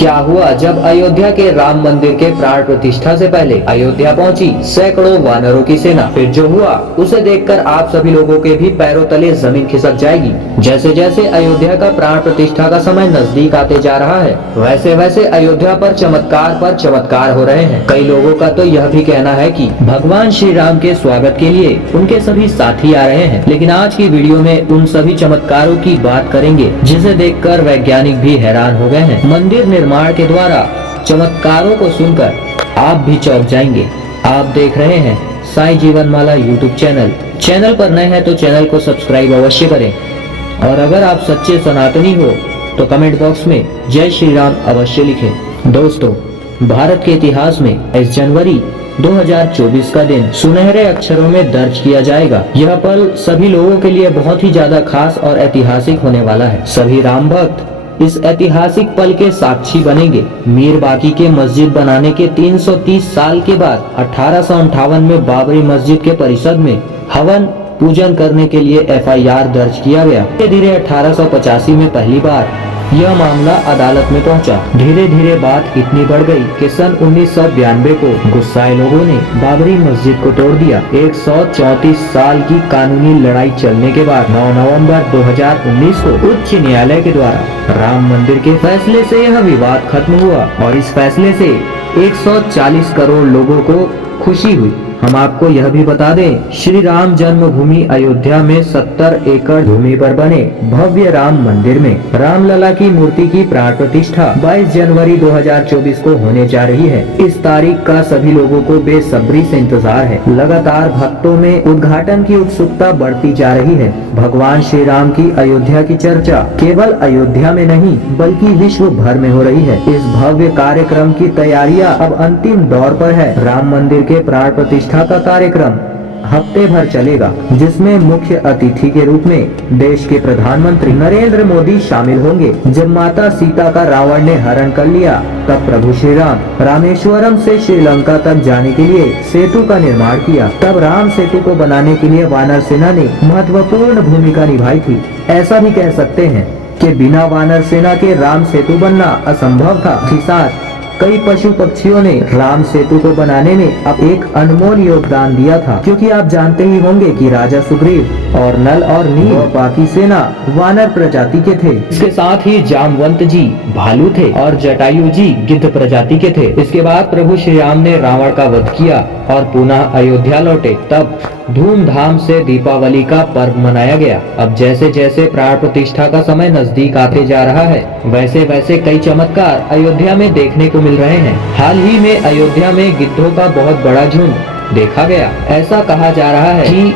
क्या हुआ जब अयोध्या के राम मंदिर के प्राण प्रतिष्ठा से पहले अयोध्या पहुंची सैकड़ों वानरों की सेना। फिर जो हुआ उसे देखकर आप सभी लोगों के भी पैरों तले जमीन खिसक जाएगी। जैसे जैसे अयोध्या का प्राण प्रतिष्ठा का समय नजदीक आते जा रहा है, वैसे वैसे अयोध्या पर चमत्कार हो रहे हैं। कई लोगों का तो यह भी कहना है कि भगवान श्री राम के स्वागत के लिए उनके सभी साथी आ रहे हैं। लेकिन आज की वीडियो में उन सभी चमत्कारों की बात करेंगे जिसे देखकर वैज्ञानिक भी हैरान हो गए हैं। मंदिर निर्माण के द्वारा चमत्कारों को सुनकर आप भी चौंक जाएंगे। आप देख रहे हैं साईं जीवन माला यूट्यूब चैनल पर नए हैं तो चैनल को सब्सक्राइब अवश्य करें, और अगर आप सच्चे सनातनी हो तो कमेंट बॉक्स में जय श्री राम अवश्य लिखें। दोस्तों, भारत के इतिहास में 22 जनवरी 2024 का दिन सुनहरे अक्षरों में दर्ज किया जाएगा। यह पल सभी लोगों के लिए बहुत ही ज्यादा खास और ऐतिहासिक होने वाला है। सभी राम भक्त इस ऐतिहासिक पल के साक्षी बनेंगे। मीर बाकी के मस्जिद बनाने के 330 साल के बाद 1858 में बाबरी मस्जिद के परिसर में हवन पूजन करने के लिए FIR दर्ज किया गया। धीरे धीरे 1885 में पहली बार यह मामला अदालत में पहुंचा। धीरे धीरे बात इतनी बढ़ गई कि सन 1992 को गुस्साए लोगों ने बाबरी मस्जिद को तोड़ दिया। 134 साल की कानूनी लड़ाई चलने के बाद 9 नवंबर 2019 को उच्च न्यायालय के द्वारा राम मंदिर के फैसले से यह विवाद खत्म हुआ, और इस फैसले से 140 करोड़ लोगों को खुशी हुई। हम आपको यह भी बता दें, श्री राम जन्मभूमि अयोध्या में 70 एकड़ भूमि पर बने भव्य राम मंदिर में रामलला की मूर्ति की प्राण प्रतिष्ठा 22 जनवरी 2024 को होने जा रही है। इस तारीख का सभी लोगों को बेसब्री से इंतजार है। लगातार भक्तों में उद्घाटन की उत्सुकता बढ़ती जा रही है। भगवान श्री राम की अयोध्या की चर्चा केवल अयोध्या में नहीं बल्कि विश्व भर में हो रही है। इस भव्य कार्यक्रम की तैयारियां अब अंतिम दौर पर है। राम मंदिर के प्राण प्रतिष्ठा का कार्यक्रम हफ्ते भर चलेगा, जिसमें मुख्य अतिथि के रूप में देश के प्रधानमंत्री नरेंद्र मोदी शामिल होंगे। जब माता सीता का रावण ने हरण कर लिया, तब प्रभु श्री राम रामेश्वरम से श्रीलंका तक जाने के लिए सेतु का निर्माण किया। तब राम सेतु को बनाने के लिए वानर सेना ने महत्वपूर्ण भूमिका निभाई थी। ऐसा भी कह सकते हैं कि बिना वानर सेना के राम सेतु बनना असंभव था। साथ कई पशु पक्षियों ने राम सेतु को बनाने में अब एक अनमोल योगदान दिया था, क्योंकि आप जानते ही होंगे कि राजा सुग्रीव और नल और नील और बाकी सेना वानर प्रजाति के थे। इसके साथ ही जामवंत जी भालू थे और जटायु जी गिद्ध प्रजाति के थे। इसके बाद प्रभु श्री राम ने रावण का वध किया और पुनः अयोध्या लौटे। तब धूमधाम से दीपावली का पर्व मनाया गया। अब जैसे जैसे प्राण प्रतिष्ठा का समय नजदीक आते जा रहा है, वैसे वैसे कई चमत्कार अयोध्या में देखने को मिल रहे हैं। हाल ही में अयोध्या में गिद्धों का बहुत बड़ा झुंड देखा गया। ऐसा कहा जा रहा है कि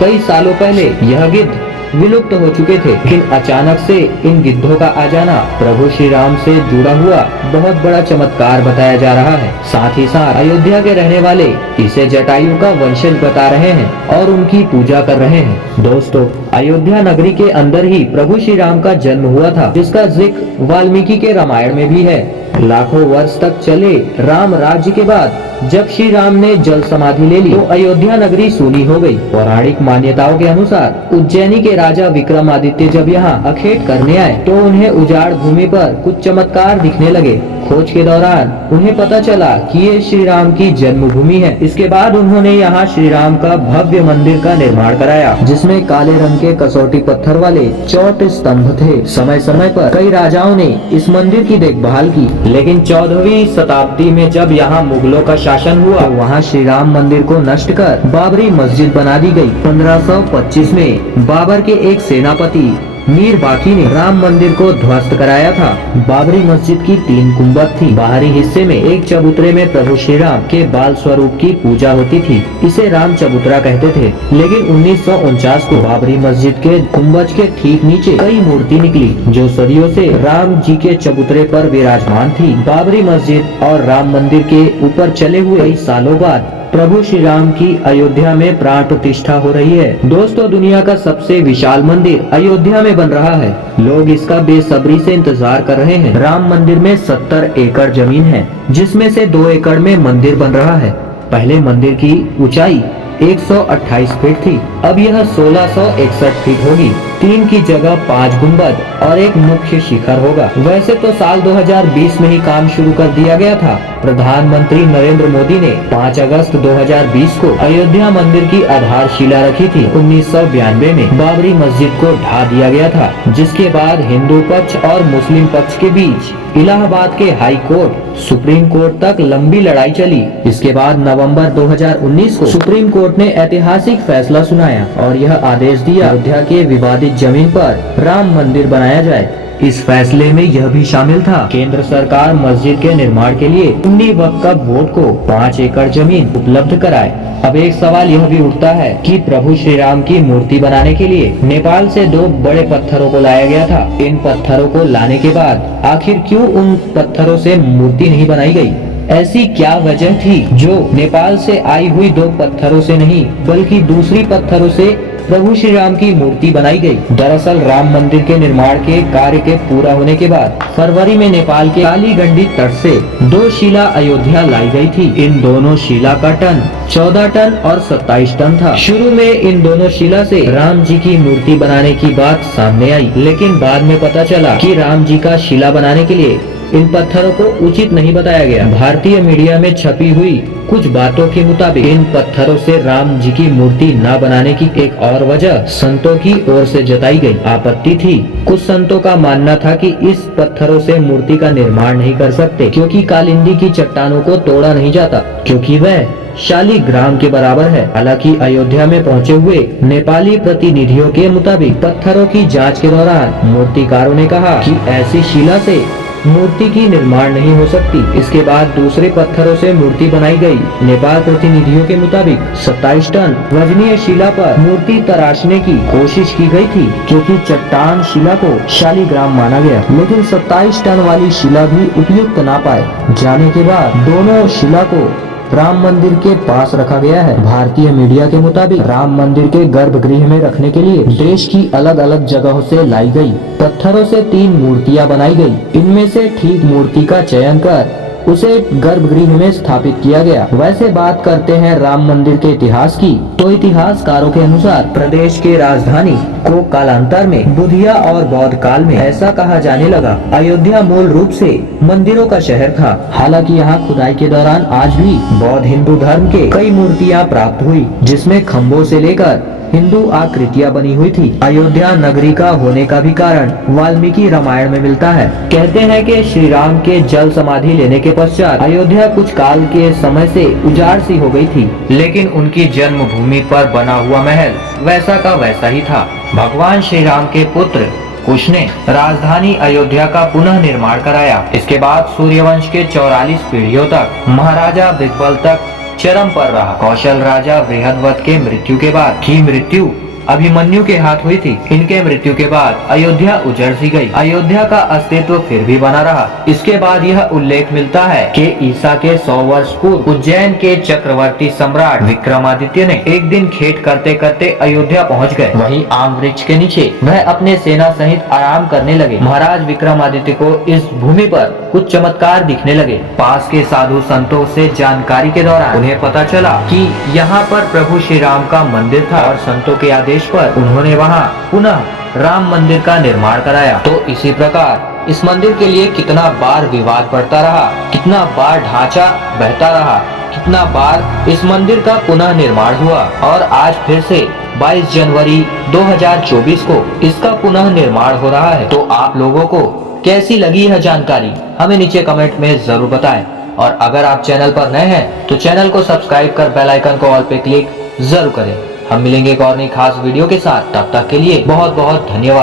कई सालों पहले यह गिद्ध विलुप्त हो चुके थे, लेकिन अचानक से इन गिद्धों का आ जाना प्रभु श्री राम से जुड़ा हुआ बहुत बड़ा चमत्कार बताया जा रहा है। साथ ही साथ अयोध्या के रहने वाले इसे जटायु का वंशज बता रहे हैं और उनकी पूजा कर रहे हैं। दोस्तों, अयोध्या नगरी के अंदर ही प्रभु श्री राम का जन्म हुआ था, जिसका जिक्र वाल्मीकि के रामायण में भी है। लाखों वर्ष तक चले राम राज्य के बाद जब श्री राम ने जल समाधि ले ली, तो अयोध्या नगरी सूनी हो गई। पौराणिक मान्यताओं के अनुसार उज्जैनी के राजा विक्रमादित्य जब यहाँ अखेट करने आए, तो उन्हें उजाड़ भूमि पर कुछ चमत्कार दिखने लगे। खोज के दौरान उन्हें पता चला कि ये श्री राम की जन्मभूमि है। इसके बाद उन्होंने यहाँ श्री राम का भव्य मंदिर का निर्माण कराया, जिसमें काले रंग के कसौटी पत्थर वाले चौट स्तंभ थे। समय समय पर कई राजाओं ने इस मंदिर की देखभाल की, लेकिन 14वीं शताब्दी में जब यहाँ मुगलों का शासन हुआ, तो वहाँ श्री राम मंदिर को नष्ट कर बाबरी मस्जिद बना दी गई। 1525 में बाबर के एक सेनापति मीर बाकी ने राम मंदिर को ध्वस्त कराया था। बाबरी मस्जिद की 3 गुंबद थी। बाहरी हिस्से में एक चबूतरे में प्रभु श्री राम के बाल स्वरूप की पूजा होती थी। इसे राम चबूतरा कहते थे। लेकिन 1949 को बाबरी मस्जिद के गुंबज के ठीक नीचे कई मूर्ति निकली, जो सदियों से राम जी के चबूतरे पर विराजमान थी। बाबरी मस्जिद और राम मंदिर के ऊपर चले हुए कई सालों बाद प्रभु श्री राम की अयोध्या में प्राण प्रतिष्ठा हो रही है। दोस्तों, दुनिया का सबसे विशाल मंदिर अयोध्या में बन रहा है। लोग इसका बेसब्री से इंतजार कर रहे हैं। राम मंदिर में 70 एकड़ जमीन है, जिसमें से 2 एकड़ में मंदिर बन रहा है। पहले मंदिर की ऊंचाई 128 फीट थी, अब यह 1661 फीट होगी। 3 की जगह 5 गुंबद और एक मुख्य शिखर होगा। वैसे तो साल 2020 में ही काम शुरू कर दिया गया था। प्रधानमंत्री नरेंद्र मोदी ने 5 अगस्त 2020 को अयोध्या मंदिर की आधारशिला रखी थी। 1992 में बाबरी मस्जिद को ढा दिया गया था, जिसके बाद हिंदू पक्ष और मुस्लिम पक्ष के बीच इलाहाबाद के हाई कोर्ट, सुप्रीम कोर्ट तक लंबी लड़ाई चली। इसके बाद नवंबर 2019 को सुप्रीम कोर्ट ने ऐतिहासिक फैसला सुनाया और यह आदेश दिया अयोध्या के विवादित जमीन पर राम मंदिर बनाया जाए। इस फैसले में यह भी शामिल था केंद्र सरकार मस्जिद के निर्माण के लिए सुन्नी वक्फ बोर्ड को 5 एकड़ जमीन उपलब्ध कराए। अब एक सवाल यह भी उठता है कि प्रभु श्री राम की मूर्ति बनाने के लिए नेपाल से 2 बड़े पत्थरों को लाया गया था। इन पत्थरों को लाने के बाद आखिर क्यों उन पत्थरों से मूर्ति नहीं बनाई गई? ऐसी क्या वजह थी जो नेपाल से आई हुई 2 पत्थरों से नहीं बल्कि दूसरी पत्थरों से प्रभु श्री राम की मूर्ति बनाई गई? दरअसल राम मंदिर के निर्माण के कार्य के पूरा होने के बाद फरवरी में नेपाल के कालीगंडी तट से 2 शिला अयोध्या लाई गई थी। इन दोनों शिला का टन 14 टन और 27 टन था। शुरू में इन दोनों शिला से राम जी की मूर्ति बनाने की बात सामने आई, लेकिन बाद में पता चला कि राम जी का शिला बनाने के लिए इन पत्थरों को उचित नहीं बताया गया। भारतीय मीडिया में छपी हुई कुछ बातों के मुताबिक इन पत्थरों से राम जी की मूर्ति न बनाने की एक और वजह संतों की ओर से जताई गई आपत्ति थी। कुछ संतों का मानना था कि इस पत्थरों से मूर्ति का निर्माण नहीं कर सकते क्योंकि कालिंदी की चट्टानों को तोड़ा नहीं जाता, क्योंकि वह शालिग्राम के बराबर है। हालांकि अयोध्या में पहुंचे हुए नेपाली प्रतिनिधियों के मुताबिक पत्थरों की जांच के दौरान मूर्तिकारों ने कहा कि ऐसी शिला से मूर्ति की निर्माण नहीं हो सकती। इसके बाद दूसरे पत्थरों से मूर्ति बनाई गई। नेपाल प्रतिनिधियों के मुताबिक 27 टन वजनीय शिला पर मूर्ति तराशने की कोशिश की गई थी, क्योंकि चट्टान शिला को शालिग्राम माना गया, लेकिन 27 टन वाली शिला भी उपयुक्त ना पाए जाने के बाद दोनों शिला को राम मंदिर के पास रखा गया है। भारतीय मीडिया के मुताबिक राम मंदिर के गर्भगृह में रखने के लिए देश की अलग अलग जगहों से लाई गई पत्थरों से 3 मूर्तियां बनाई गई। इनमें से ठीक मूर्ति का चयन कर उसे गर्भगृह में स्थापित किया गया। वैसे बात करते हैं राम मंदिर के इतिहास की, तो इतिहासकारों के अनुसार प्रदेश के राजधानी को कालांतर में बुधिया और बौद्ध काल में ऐसा कहा जाने लगा। अयोध्या मूल रूप से मंदिरों का शहर था। हालांकि यहाँ खुदाई के दौरान आज भी बौद्ध हिंदू धर्म के कई मूर्तियाँ प्राप्त हुई, जिसमें खम्भों से लेकर हिंदू आकृतियां बनी हुई थी। अयोध्या नगरी का होने का भी कारण वाल्मीकि रामायण में मिलता है। कहते हैं कि श्री राम के जल समाधि लेने के पश्चात अयोध्या कुछ काल के समय से उजाड़ सी हो गई थी, लेकिन उनकी जन्मभूमि पर बना हुआ महल वैसा का वैसा ही था। भगवान श्री राम के पुत्र कुश ने राजधानी अयोध्या का पुनः निर्माण कराया। इसके बाद सूर्यवंश के 44 पीढ़ियों तक महाराजा बिरबल तक चरम पर रहा। कौशल राजा बृहद्रथ के मृत्यु के बाद की मृत्यु अभिमन्यु के हाथ हुई थी। इनके मृत्यु के बाद अयोध्या उजड़ सी गई। अयोध्या का अस्तित्व फिर भी बना रहा। इसके बाद यह उल्लेख मिलता है कि ईसा के 100 वर्ष पूर्व उज्जैन के चक्रवर्ती सम्राट विक्रमादित्य ने एक दिन खेत करते करते अयोध्या पहुंच गए। वहीं आम वृक्ष के नीचे वह अपने सेना सहित आराम करने लगे। महाराज विक्रमादित्य को इस भूमि पर कुछ चमत्कार दिखने लगे। पास के साधु संतों से जानकारी के दौरान उन्हें पता चला कि यहाँ पर प्रभु श्री राम का मंदिर था और संतों के आदेश पर उन्होंने वहाँ पुनः राम मंदिर का निर्माण कराया। तो इसी प्रकार इस मंदिर के लिए कितना बार विवाद बढ़ता रहा, कितना बार ढांचा बहता रहा, कितना बार इस मंदिर का पुनः निर्माण हुआ और आज फिर से 22 जनवरी 2024 को इसका पुनः निर्माण हो रहा है। तो आप लोगों को कैसी लगी यह जानकारी हमें नीचे कमेंट में जरूर बताएं, और अगर आप चैनल पर नए हैं तो चैनल को सब्सक्राइब कर बेल आइकन को ऑल पे क्लिक जरूर करें। हम मिलेंगे एक और नई खास वीडियो के साथ, तब तक के लिए बहुत बहुत धन्यवाद।